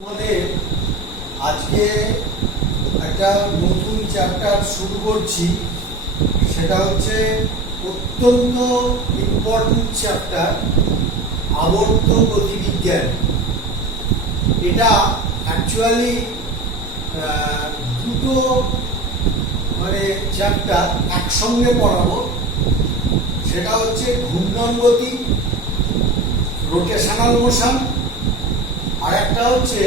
আমাদের আজকে একটা নতুন চ্যাপ্টার শুরু করছি, সেটা হচ্ছে অত্যন্ত ইম্পর্টেন্ট চ্যাপ্টার, আবর্ত গতিবিজ্ঞান। এটা অ্যাকচুয়ালি দুটো চ্যাপ্টার একসঙ্গে পড়াবো। সেটা হচ্ছে ঘূর্ণন গতি, রোটেশনাল মোশন, আর একটা হচ্ছে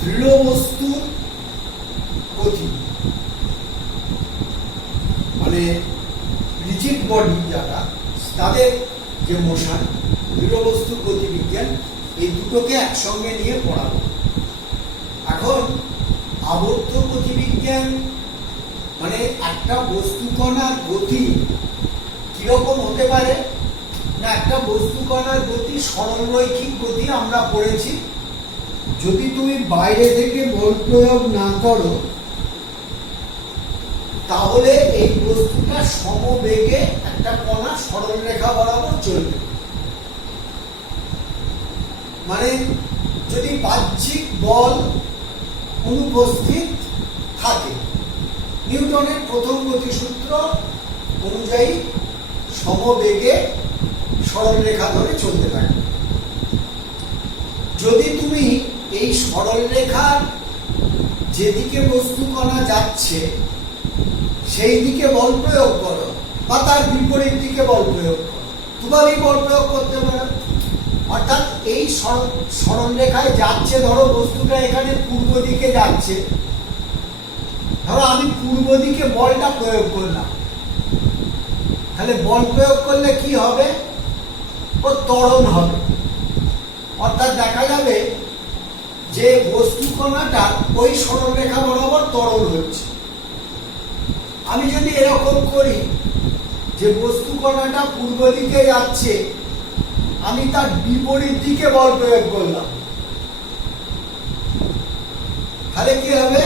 দৃঢ় বস্তুর গতি, রিজিড বডি যারা, তাদের যে মোশন, দৃঢ় বস্তুর গতিবিজ্ঞান, এই দুটোকে একসঙ্গে নিয়ে পড়াবো। এখন আবর্ত গতিবিজ্ঞান একটা বস্তু কণার গতি কিরকম হতে পারে না, একটা বস্তু কণার গতি সরলরৈখিক গতি আমরা পড়েছি। যদি তুমি বাইরে থেকে বল প্রয়োগ না করো, তাহলে এই বস্তুটা সমবেগে একটা কণা সরল রেখা বরাবর চলবে। যদি বাহ্যিক বল অনুপস্থিত থাকে, নিউটনের প্রথম গতিসূত্র অনুযায়ী সমবেগে সরল রেখা ধরে চলতে থাকে। যদি তুমি এই সরল রেখার যেদিকে বস্তু কণা যাচ্ছে সেই দিকে বল প্রয়োগ করো, বা তার বিপরীত দিকে বল প্রয়োগ করো, দুভাবেই বল প্রয়োগ করতে পারো। অর্থাৎ এই সরল রেখায় যাচ্ছে, ধরো বস্তুটা এখানে পূর্ব দিকে যাচ্ছে, ধরো আমি পূর্ব দিকে বলটা প্রয়োগ করলাম, তাহলে বল প্রয়োগ করলে কি হবে? ওর ত্বরণ হবে। অর্থাৎ দেখা যাবে যে বস্তু কণাটা ওই সরলরেখা বরাবর ত্বরণ হচ্ছে। আমি যদি এরকম করি যে বস্তু কণাটা পূর্ব দিকে যাচ্ছে, আমি তার বিপরীত দিকে বল প্রয়োগ করলাম, তাহলে কি হবে?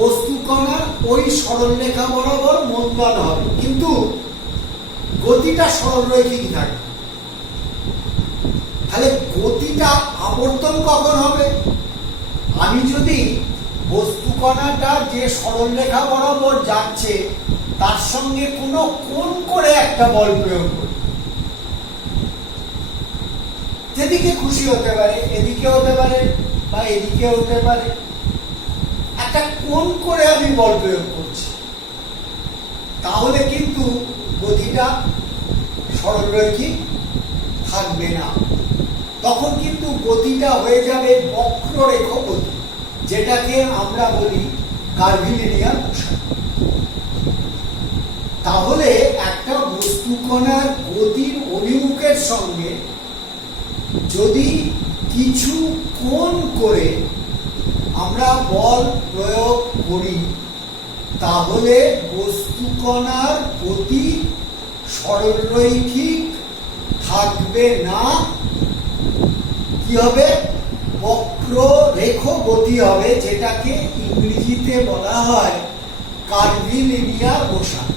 বস্তু কণার ওই সরলরেখা বরাবর মন্দন হবে, কিন্তু গতিটা সরলরৈখিক থাকে। তাহলে গতিটা আবর্তন কখন হবে? আমি যদি বস্তু কণাটা যে সরলরেখা বরাবর যাচ্ছে তার সঙ্গে কোনো কোণ করে একটা বল প্রয়োগ করি, যেদিকে খুশি হতে পারে, এদিকে হতে পারে বা এদিকে হতে পারে, একটা কোণ করে আমি বল প্রয়োগ করছি, তাহলে কিন্তু গতিটা সরলরৈখিক থাকবে না। তখন কিন্তু গতিটা হয়ে যাবে বক্ররেখ গতি, যেটাকে আমরা বলি কার্ভিলিনিয়ার মোশন। তাহলে একটা বস্তু কণার গতির অভিমুখের সঙ্গে যদি কিছু কোণ করে আমরা বল প্রয়োগ করি, তাহলে বস্তু কণার গতি সরলরৈখিক থাকবে না। কি হবে? বক্ররেখ গতি হবে, যেটাকে ইংরেজিতে বলা হয় কার্ভিলিনিয়ার মোশন।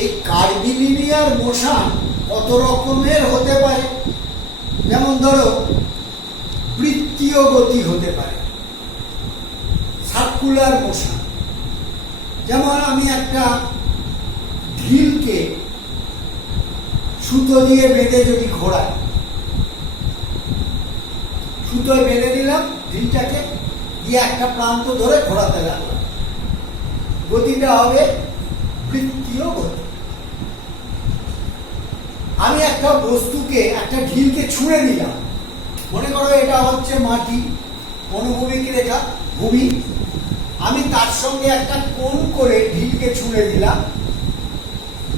এই কার্ভিলিনিয়ার মোশন কত রকমের হতে পারে? যেমন ধরো, বৃত্তীয় গতি হতে পারে, সার্কুলার মোশন। যেমন আমি একটা ঢিলকে সুতো দিয়ে বেঁধে যদি ঘোরাই, সুতোয় বেঁধে দিলাম ঢিলটাকে, দিয়ে একটা প্রান্ত ধরে ঘোরাতে লাগলাম, গতিটা হবে বৃত্তীয় গতি। আমি একটা বস্তুকে, একটা ঢিলকে ছুঁড়ে দিলাম, মনে করো এটা হচ্ছে মাটি, অনুভূমিক রেখা ভূমি, আমি তার সঙ্গে একটা কোণ করে ঢিলকে ছুঁড়ে দিলাম,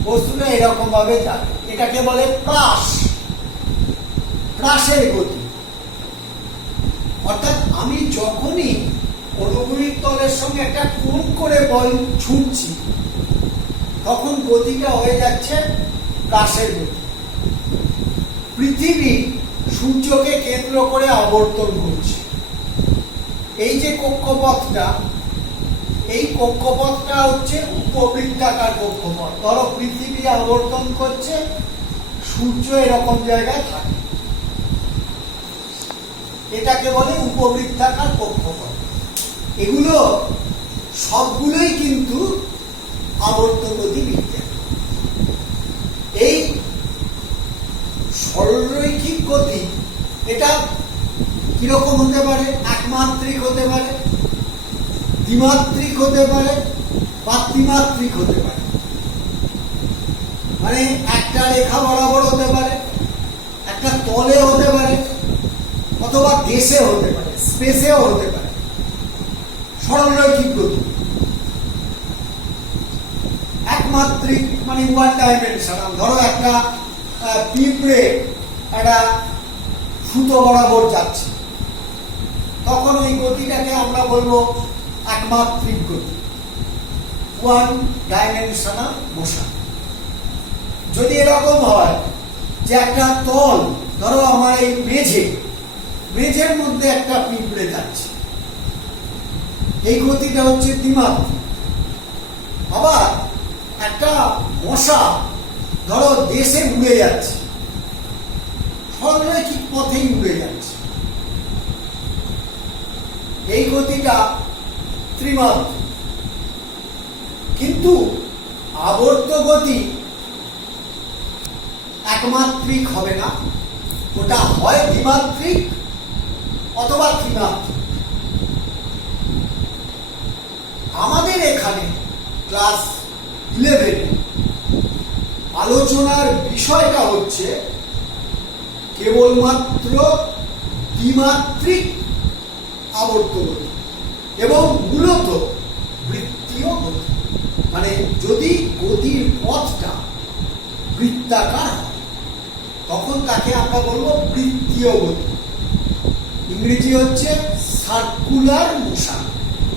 বস্তুটা এরকম ভাবে যাবে, এটাকে বলে প্রাস, প্রাসের গতি। অর্থাৎ আমি যখনই অনুভূমিক তলের সঙ্গে একটা কোণ করে বল ছুঁড়ছি, তখন গতিটা হয়ে যাচ্ছে প্রাসের গতি। পৃথিবী সূর্যকে কেন্দ্র করে আবর্তন করছে। এই যে কক্ষপথটা, এই কক্ষপথটা হচ্ছে উপবৃত্তাকার কক্ষপথ। ধরো পৃথিবী আবর্তন করছে, সূর্য এরকম জায়গায় থাকে, এটাকে বলে উপবৃত্তাকার কক্ষপথ। এগুলো সবগুলোই কিন্তু আবর্তগতি বিজ্ঞান। এই সরলরৈখিক গতি এটা কিরকম হতে পারে? একমাত্রিক হতে পারে, দ্বিমাত্রিক হতে পারে বা ত্রিমাত্রিক হতে পারে। মানে একটা রেখা বরাবর হতে পারে, একটা তলে হতে পারে, অথবা দেশে হতে পারে, স্পেসেও হতে পারে। সরলরৈখিক গতি। একমাত্রিক মানে ওয়ান ডাইমেনশনাল। ধরো একটা পিঁপড়ে একটা সুতো বরাবর যাচ্ছে, তখন এই গতিটাকে আমরা বলবো একমাত্রিক গতি, ওয়ান ডাইমেনশনাল মোশন। যদি এরকম হয় যে একটা তল, ধরো আমার এই মেঝের মধ্যে একটা পিঁপড়ে যাচ্ছে, এই গতিটা হচ্ছে দ্বিমাত্রিক। আবার একটা মশা ধরো দেশে উড়ে যাচ্ছে, সরলরৈখিক পথেই উড়ে যাচ্ছে, এই গতিটা ত্রিমাত্রিক। কিন্তু আবর্ত গতি একমাত্রিক হবে না, ওটা হয় দ্বিমাত্রিক অথবা ত্রিমাত্রিক। আমাদের এখানে ক্লাস 11 আলোচনার বিষয়টা হচ্ছে কেবলমাত্র দ্বিমাত্রিক আবর্ত গতি এবং মূলত বৃত্তীয় গতি। মানে যদি গতির পথটা বৃত্তাকার হয় তখন তাকে আমরা বলবো বৃত্তীয় গতি। ইংরেজি হচ্ছে সার্কুলার মোশন।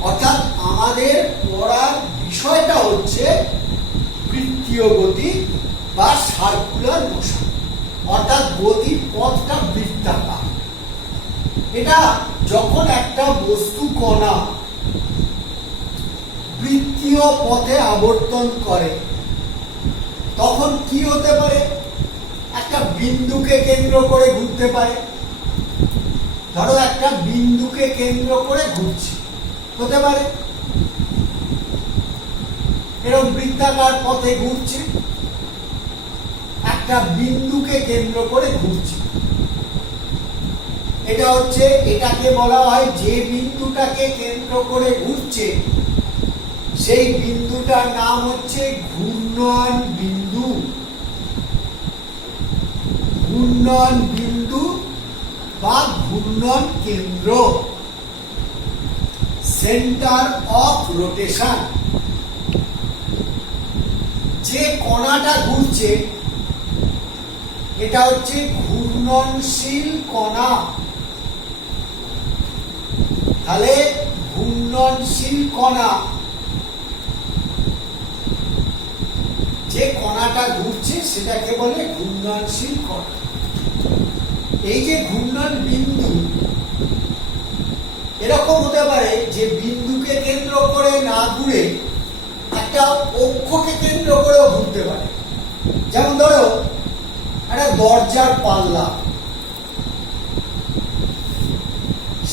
অর্থাৎ আমাদের পড়ার বিষয়টা হচ্ছে বৃত্তীয় গতি বা সার্কুলার মোশন, অর্থাৎ গতির পথটা বৃত্তাকার। এটা যখন একটা বস্তু কণা বৃত্তীয় পথে আবর্তন করে তখন কি হতে পারে? একটা বিন্দুকে কেন্দ্র করে ঘুরতে পারে। ধরো একটা বিন্দুকে কেন্দ্র করে ঘুরছে, হতে পারে এরকম বৃত্তাকার পথে ঘুরছে, একটা বিন্দুকে কেন্দ্র করে ঘুরছে। এটা হচ্ছে, এটাকে বলা হয় যে বিন্দুটাকে কেন্দ্র করে ঘুরছে সেই বিন্দুটার নাম হচ্ছে ঘূর্ণন বিন্দু। ঘূর্ণন বিন্দু বা ঘূর্ণন কেন্দ্র, সেন্টার অফ রোটেশন। যে কণাটা ঘুরছে এটা হচ্ছে ঘূর্ণনশীল কণা। তাহলে ঘূর্ণনশীল কণা, যে কণাটা ঘুরছে সেটাকে বলে ঘূর্ণনশীল কণা। এই যে ঘূর্ণন বিন্দু, এরকম হতে পারে যে বিন্দুকে কেন্দ্র করে না ঘুরে একটা অক্ষকে কেন্দ্র করেও ঘুরতে পারে। যেমন ধরো একটা দরজার পাল্লা,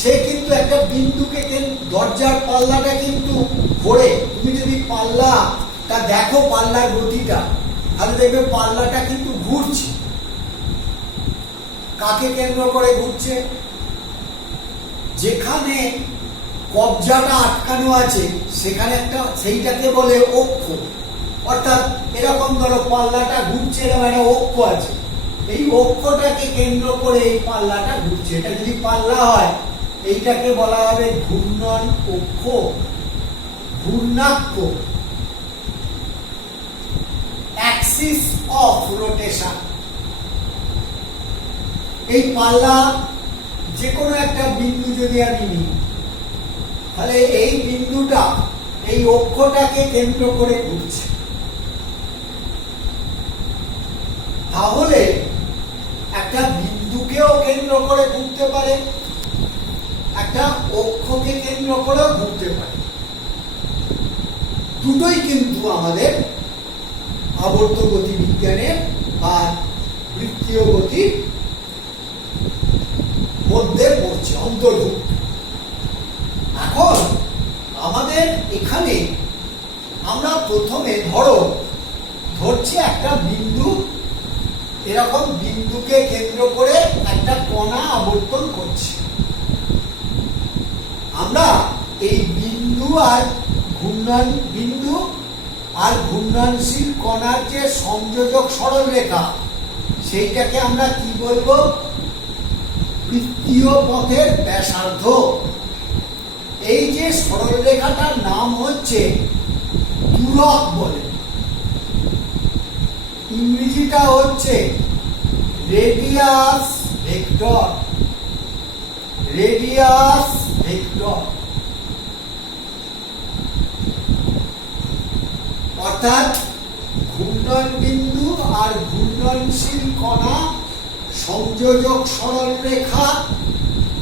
সে কিন্তু একটা বিন্দুকে, দরজার পাল্লাটা কিন্তু ঘোরে। তুমি যদি পাল্লাটা দেখো, পাল্লার গতিটা, তাহলে দেখবে পাল্লাটা কিন্তু ঘুরছে। কাকে কেন্দ্র করে ঘুরছে? যেখানে কবজাটা আটকানো আছে সেখানে একটা, সেইটাকে বলে অক্ষ। অর্থাৎ এরকম ধরো পাল্লাটা ঘুরছে, এরকম একটা অক্ষ আছে, এই অক্ষটাকে কেন্দ্র করে এই পাল্লাটা ঘুরছে। এটা যদি পাল্লা হয় এইটাকে বলা হবে ঘূর্ণন অক্ষ, ঘূর্ণাক্ষ, অ্যাক্সিস অফ রোটেশন। এই পাল্লা যে কোনো একটা বিন্দু যদি আমি নিই, তাহলে এই বিন্দুটা এই অক্ষটাকে কেন্দ্র করে ঘুরছে। তাহলে একটা বিন্দুকেও কেন্দ্র করে ঘুরতে পারে, একটা অক্ষকে কেন্দ্র করেও ঘুরতে পারে। দুটোই কিন্তু আমাদের আবর্ত গতি বিজ্ঞানের বা বৃত্তীয় গতির মধ্যে পড়ছে, অন্তর্ভুক্ত। এখন আমাদের এখানে আমরা প্রথমে ধরছি একটা বিন্দু, এরকম বিন্দুকে কেন্দ্র করে একটা কণা আবর্তন করছি। আমরা এই বিন্দু আর ঘূর্ণনশীল কণার যে সংযোজক সরলরেখা, সেইটাকে আমরা কি বলবো? বৃত্তীয় পথের ব্যাসার্ধ। এই যে সরলরেখাটার নাম হচ্ছে দূরক বলে, ইংরেজিটা হচ্ছে রেডিয়াস ভেক্টর। অর্থাৎ ঘূর্ণন বিন্দু আর ঘূর্ণনশীল কণা সংযোজক সরলরেখা,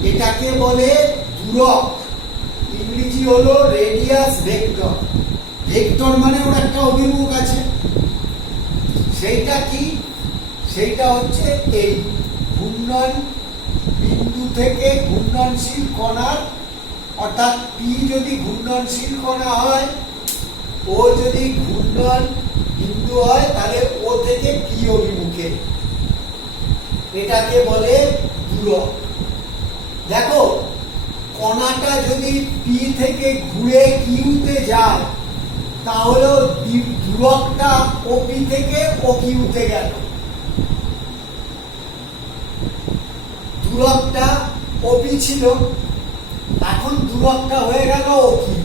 এটাকে বলে দূরক। ইংরেজি হলো রেডিয়াস ভেক্টর। ভেক্টর মানে ওর একটা অভিমুখ আছে। সেইটা কি? সেইটা হচ্ছে এই ঘূর্ণন বিন্দু থেকে ঘূর্ণনশীল কণার, অর্থাৎ পি যদি ঘূর্ণনশীল কণা হয়, ও যদি ঘূর্ণন বিন্দু হয়, তাহলে ও থেকে পি অভিমুখে, এটাকে বলে দূরক। দেখো, কণাটা যদি পি থেকে ঘুরে কিউতে যায়, তাহলে দূরকটা ওপি থেকে ও কিউতে গেল। দূরকটা ওপি ছিল, এখন দূরকটা হয়ে গেল ও কিউ।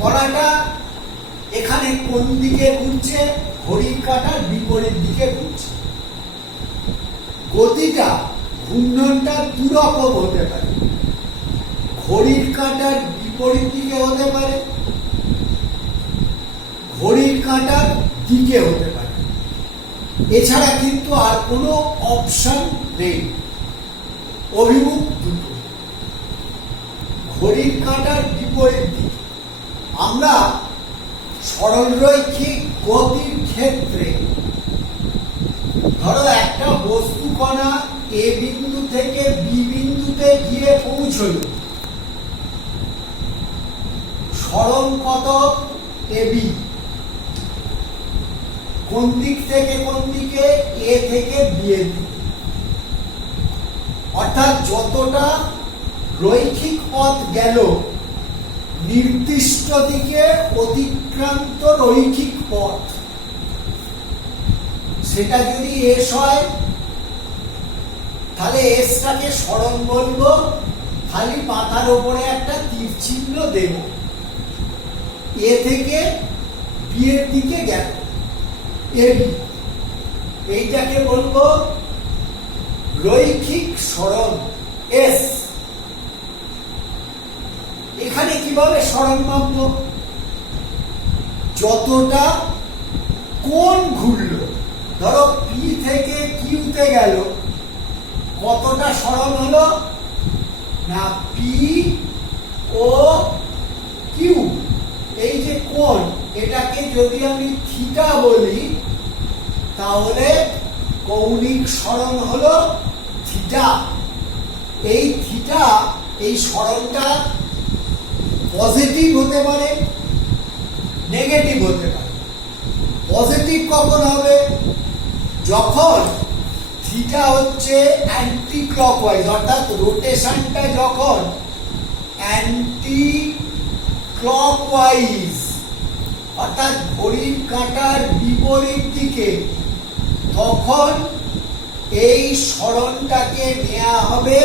কণাটা এখানে কোন দিকে ঘুরছে? ঘড়ির কাঁটার বিপরীত দিকে ঘুরছে। গতিটা, ঘূর্ণনটা দুরকম হতে পারে। ঘড়ির কাঁটার বিপরীত দিকে হতে পারে, ঘড়ির কাঁটার দিকে হতে পারে। এছাড়া কিন্তু আর কোনো অপশন নেই। অভিমুখ দুটো, ঘড়ির কাঁটার বিপরীত দিকে। আমরা সরলরৈখিক গতির ক্ষেত্রে ধরো একটা বস্তু কণা এ বিন্দু থেকে বি বিন্দুতে গিয়ে পৌঁছল, সরণ কত? এবি। কোন দিক থেকে কোন দিকে? এ থেকে বি এর দিকে। অর্থাৎ যতটা রৈখিক পথ গেল, নির্দিষ্ট দিকে অতিক্রান্ত রৈখিক পথ, সেটা যদি এস হয়, তাহলে এসটাকে সরণ বলবো, খালি মাথার উপরে একটা তীর চিহ্ন দেব। এ থেকে বি এর দিকে গেল, এবি, এইটাকে বলবো রৈখিক সরণ এস। এখানে কিভাবে সরণ মাপবো? যতটা কোণ ঘুরলো, ধরো পি থেকে কিউতে গেল, কতটা সরণ হলো? না, পি ও কিউ, এই যে কোণ, এটাকে যদি আমি থিটা বলি, তাহলে কৌণিক সরণ হলো থিটা। এই থিটা, এই সরণটা পজিটিভ হতে পারে, নেগেটিভ হতে পারে। পজিটিভ কখন হবে? যখন থিটা হচ্ছে অ্যান্টি ক্লকওয়াইজ, অর্থাৎ রোটেশনটা যখন অ্যান্টি ক্লকওয়াইজ, অর্থাৎ ঘড়ির কাঁটার বিপরীত দিকে, তখন এই সরণটাকে নেওয়া হবে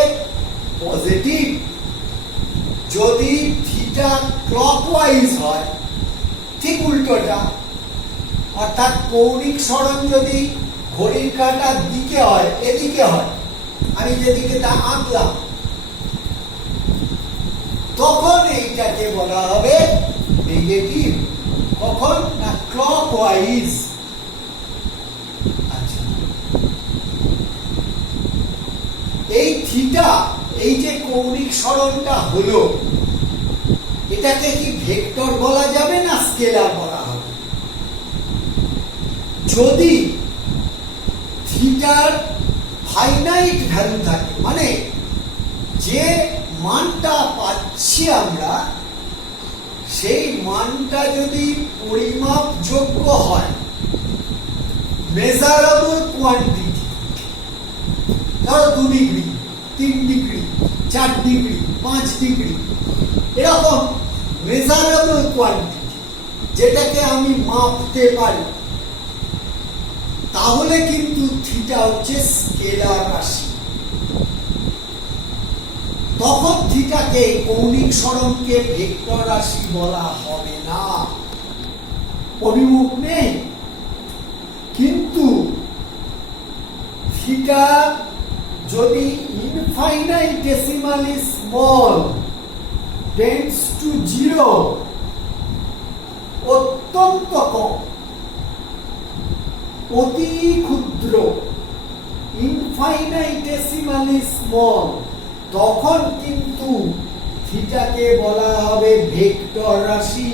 পজিটিভ। যদি থিটা ক্লকওয়াইজ হয়, ঠিক উল্টোটা, অর্থাৎ কৌণিক সরণ যদি ঘড়ির কাঁটার দিকে হয়, এদিকে হয়, আমি যেদিকে তা আঁকলাম, তখন এইটাকে বলা হবে নেগেটিভ। কখন? না, ক্লকওয়াইজ। আচ্ছা, এই থিটা, এই যে কৌণিক সরণটা হলো, এটাকে কি ভেক্টর বলা যাবে না স্কেলার বলা হবে? যদি থিটার ফাইনাইট ভ্যালু থাকে, মানে যে মানটা পাচ্ছি আমরা সেই মানটা যদি পরিমাপযোগ্য হয়, মেজারেবল কোয়ান্টিটি, ধরো 2 ডিগ্রি, 3 ডিগ্রি, 4 ডিগ্রি, 5 ডিগ্রি, এরকম মেজারেবল কোয়ান্টিটি যেটাকে আমি মাপতে পারি, তাহলে কিন্তু থিটা হচ্ছে স্কেলার রাশি। তখন থিটাকে, কৌণিক সরণকে ভেক্টর রাশি বলা হবে না, অভিমুখ নেই। কিন্তু থিটা যদি ইনফাইনাইটেসিমালি স্মল টেন্ডস টু 0, অত্যন্ত কম, অতি ক্ষুদ্র, ইনফাইনাইটেসিমালি স্মল, তখন কিন্তু থিটাকে বলা হবে ভেক্টর রাশি।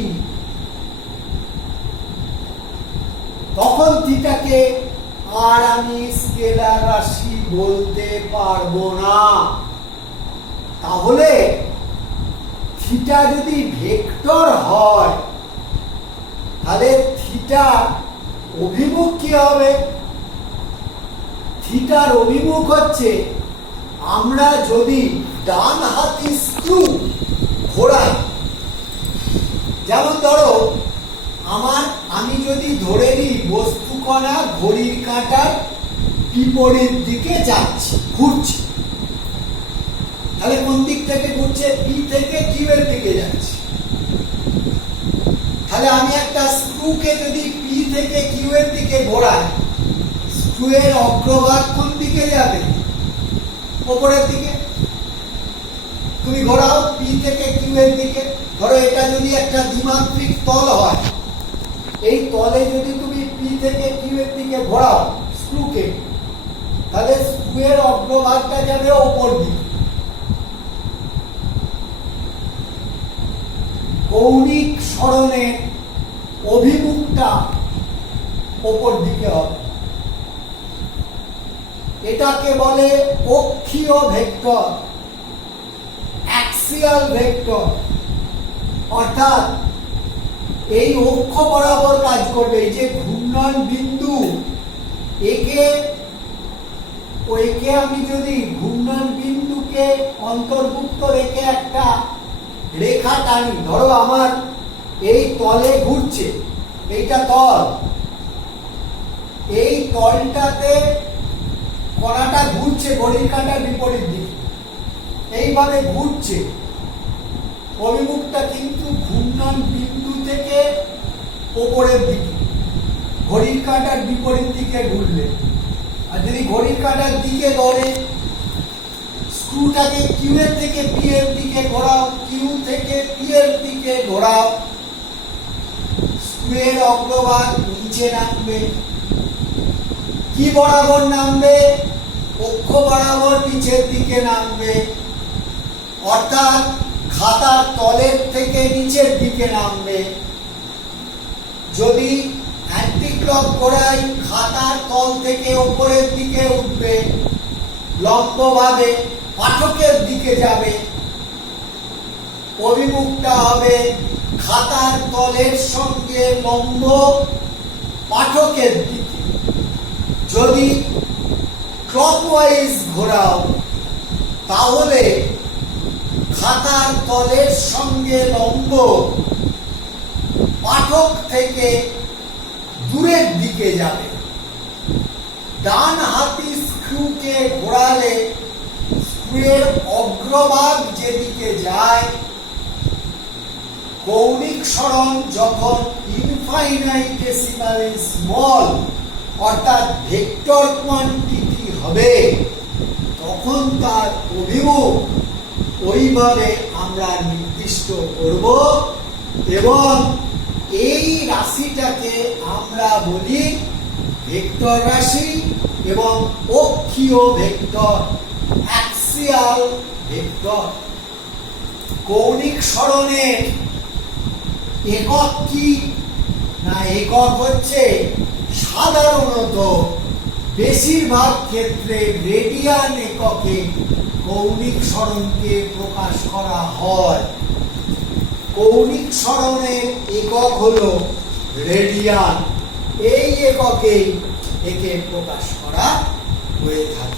তখন থিটাকে আর আমি স্কেলার রাশি বলতে পারবো না। তাহলে থিটা যদি ভেক্টর হয়, তাহলে থিটার অভিমুখ কি হবে? থিটার অভিমুখ হচ্ছে, আমরা যদি ডান হাতি স্ক্রু ঘোরাই, যেমন ধরো আমি যদি ধরে নিই বস্তু কণা ঘড়ির কাঁটার বিপরীত দিকে যাচ্ছে, ঘুরছে, তাহলে কোন দিক থেকে ঘুরছে? পি থেকে কিউ এর দিকে যাচ্ছে। তাহলে আমি একটা স্ক্রুকে যদি পি থেকে কিউ এর দিকে ঘোরাই, স্ক্রু এর অগ্রভাগ কোন দিকে যাবে? উপরের দিকে। তুমি ঘোরাও পি থেকে কিউ এর দিকে। ধরো এটা যদি একটা দ্বিমাত্রিক তল হয়, এই তলে যদি তুমি পি থেকে কিউ এর দিকে ঘোরাও স্ক্রুকে, তাহলে স্ক্রু এর অগ্রভাগটা যাবে উপর দিকে। কৌণিক সরণের অভিমুখটা উপর দিকে হবে। এটাকে বলে অক্ষীয় ভেক্টর, অ্যাক্সিয়াল ভেক্টর, অর্থাৎ এই অক্ষ বরাবর কাজ করবে। এই যে ঘূর্ণন বিন্দু, একে আমি যদি ঘূর্ণন বিন্দুকে অন্তর্ভুক্ত রেখে একটা রেখা টানি, ধরো আমার এই তলে ঘুরছে, এইটা তল, এই তলটাতে কণাটা ঘুরছে ঘড়ির কাঁটার বিপরীত দিকে, এইভাবে ঘুরছে, অভিমুখটা কিন্তু ঘূর্ণন বিন্দু থেকে উপরের দিকে, ঘড়ির কাঁটার বিপরীত দিকে ঘুরলে। আর যদি ঘড়ির কাঁটার দিকে ধরে স্ক্রুটাকে কিউ এর থেকে পি এর দিকে ঘোরাও, কিউ থেকে পি এর দিকে ঘোরাও, স্ক্রু এর অগ্রভাগ নিচে নামবে। কি বরাবর নামবে? অক্ষ বরাবর নিচের দিকে নামবে, অর্থাৎ খাতার তলের থেকে নিচের দিকে নামবে। যদি অ্যান্টি ক্লক ঘোরাই, খাতার তল থেকে উপরের দিকে উঠবে, লম্বভাবে পাঠকের দিকে যাবে, অভিমুখটা হবে খাতার তলের সঙ্গে লম্ব পাঠকের দিকে। যদি ক্লকওয়াইজ ঘোরাও, তাহলে খাতার তলের সঙ্গে লম্ব পাঠক থেকে দূরের দিকে যাবে। ডান হাতি স্ক্রুকে ঘোরালে স্ক্রুয়ের অগ্রভাগ যেদিকে যায়, কৌণিক সরণ যখন ইনফাইনাইটেসিমালি স্মল অর্থাৎ ভেক্টর কোয়ান্টিটি হবে, তখন তার অভিমুখ ওইভাবে আমরা নির্দিষ্ট করব এবং এই রাশিটাকে আমরা বলি ভেক্টর রাশি এবং অক্ষীয় ভেক্টর, অ্যাক্সিয়াল ভেক্টর। কৌণিক সরণের একক কি না? একক হচ্ছে সাধারণত বেশিরভাগ ক্ষেত্রে রেডিয়ান এককে কৌণিক সরণকে প্রকাশ করা হয়। কৌণিক সরণের একক হলো রেডিয়ান। এই এককেই একে প্রকাশ করা হয়ে থাকে।